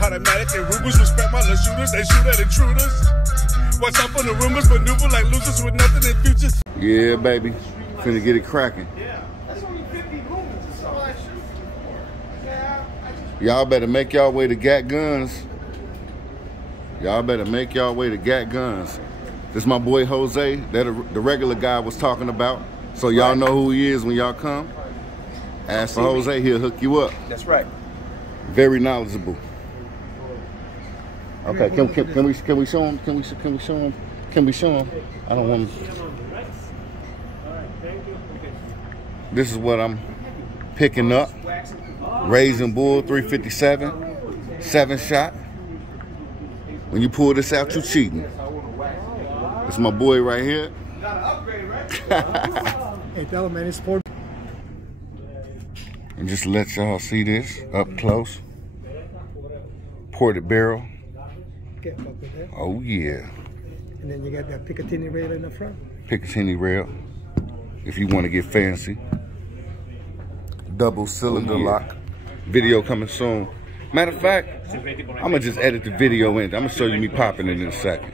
Automatic and Rubers respect my little shooters. They shoot at intruders. Watch out for the rumors, maneuver like losers with nothing in future. Yeah, baby. Finna get it cracking. Y'all better make y'all way to Gat Guns. Y'all better make y'all way to Gat Guns. This is my boy Jose, that the regular guy was talking about. So y'all know who he is when y'all come. Ask for Jose, he'll hook you up. That's right. Very knowledgeable. Okay, can we show him? Can we show him? Can we show him? I don't want him. This is what I'm picking up. Raging Bull 357, 7-shot. When you pull this out, you cheating. That's my boy right here. Hey, tell him, man, it's sport. And just let y'all see this up close. Ported barrel. Oh yeah. And then you got that Picatinny rail in the front. Picatinny rail, if you want to get fancy. Double cylinder lock. Video coming soon. Matter of fact, I'm gonna just edit the video in. I'm gonna show you me popping it in a second.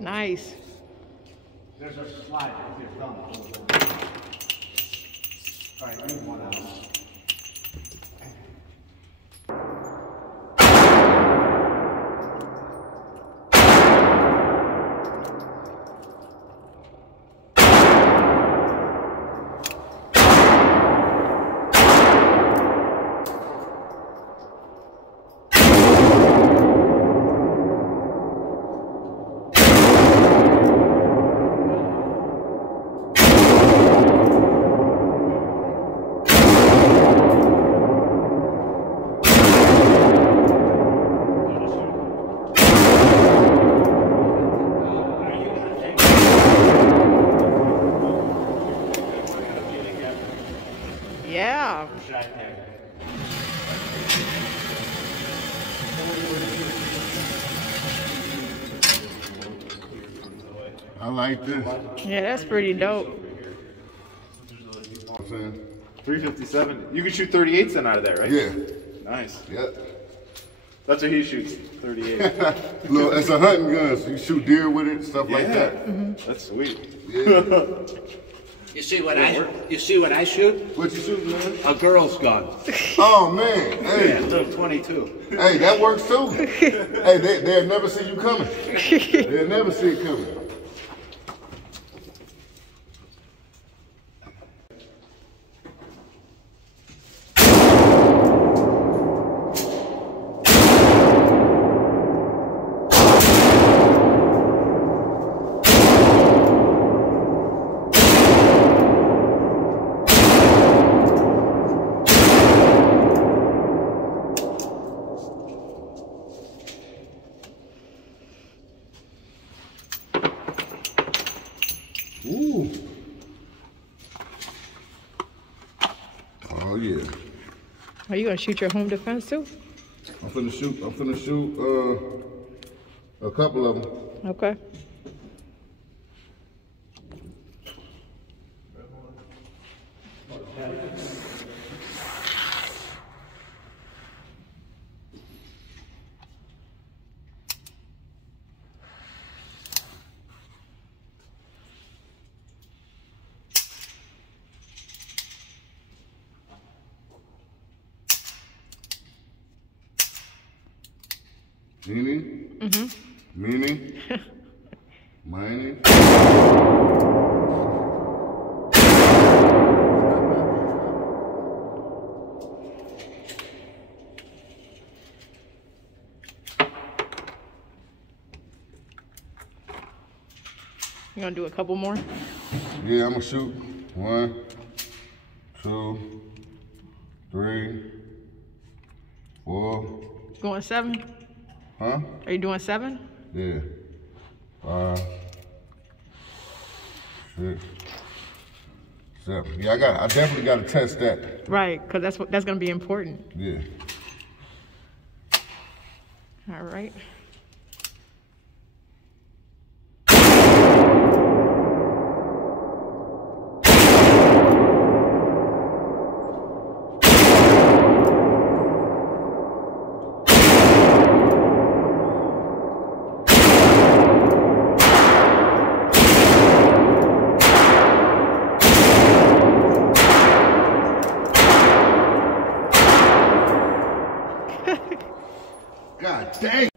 Nice. There's a slide that gets on the whole thing. All right, move one out. Yeah. I like this. Yeah, that's pretty dope. 357. You can shoot 38s then out of that, right? Yeah. Nice. Yep. That's what he shoots. 38. Look, it's a hunting gun, so you shoot deer with it, stuff like that. That's sweet. Yeah. You see what I shoot? What you shooting, man? A girl's gun. Oh man, hey. Yeah, little 22. Hey, that works too. Hey, they'll never see you coming. They'll never see it coming. Ooh. Oh yeah. Are you gonna shoot your home defense too? I'm finna shoot a couple of them. Okay. Meanie? Mm-hmm. Meanie? Miney? You gonna do a couple more? Yeah, I'm gonna shoot. 1, 2, 3, 4. Going 7? Huh? Are you doing 7? Yeah. 5, 6, 7. Yeah, I definitely gotta test that. Right, because that's gonna be important. Yeah. All right. God dang.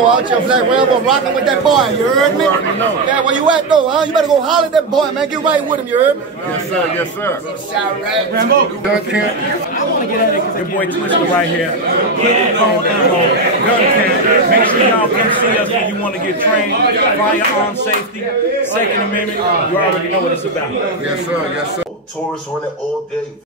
Out your Black Rambo rocking with that boy, you heard me? Yeah, where you at though, huh? You better go holler at that boy, man. Get right with him, you heard me? Yes, sir. Yes, sir. Rambo, Gun camp. I want to get at it because your boy Twister right here. Hit call ammo, gun camp. Make sure y'all come see us if you want to get trained. Firearm safety, Second Amendment. You already know what it's about. Yes, sir. Yes, sir. Taurus running all day.